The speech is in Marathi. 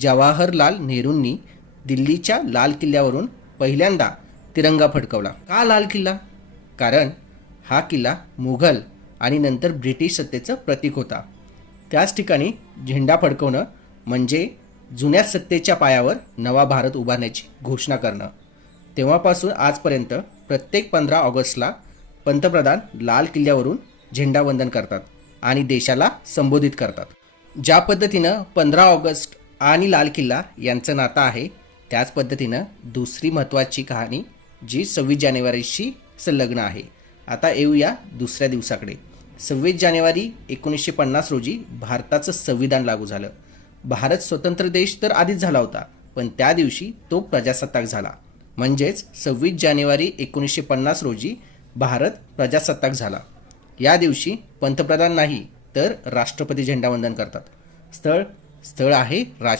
जवाहरलाल नेहरूंनी दिल्लीच्या लाल किल्ल्यावरून पहिल्यांदा तिरंगा फडकवला. का लाल किल्ला? कारण हा किल्ला मुघल आणि नंतर ब्रिटिश सत्तेचं प्रतीक होता. त्याच ठिकाणी झेंडा फडकवणं म्हणजे जुन्या सत्तेच्या पायावर नवा भारत उभारण्याची घोषणा करणं. तेव्हापासून आजपर्यंत प्रत्येक पंधरा ऑगस्टला पंतप्रधान लाल किल्ल्यावरून झेंडावंदन करतात आणि देशाला संबोधित करतात. ज्या पद्धतीनं पंधरा ऑगस्ट आणि लाल किल्ला यांचं नातं आहे. त्याच पद्धतीनं दुसरी महत्त्वाची कहाणी जी सव्वीस जानेवारीशी संलग्न आहे. आता येऊया दुसऱ्या दिवसाकडे. सव्वीस जानेवारी एकोणीसशे पन्नास रोजी भारताचं संविधान लागू झालं. भारत स्वतंत्र देश तर आधीच झाला होता पण त्या दिवशी तो प्रजासत्ताक झाला. म्हणजेच सव्वीस जानेवारी एकोणीसशे पन्नास रोजी भारत प्रजासत्ताक झाला. या दिवशी पंतप्रधान नाही तर राष्ट्रपती झेंडावंदन करतात. स्थळ स्थळ आहे राज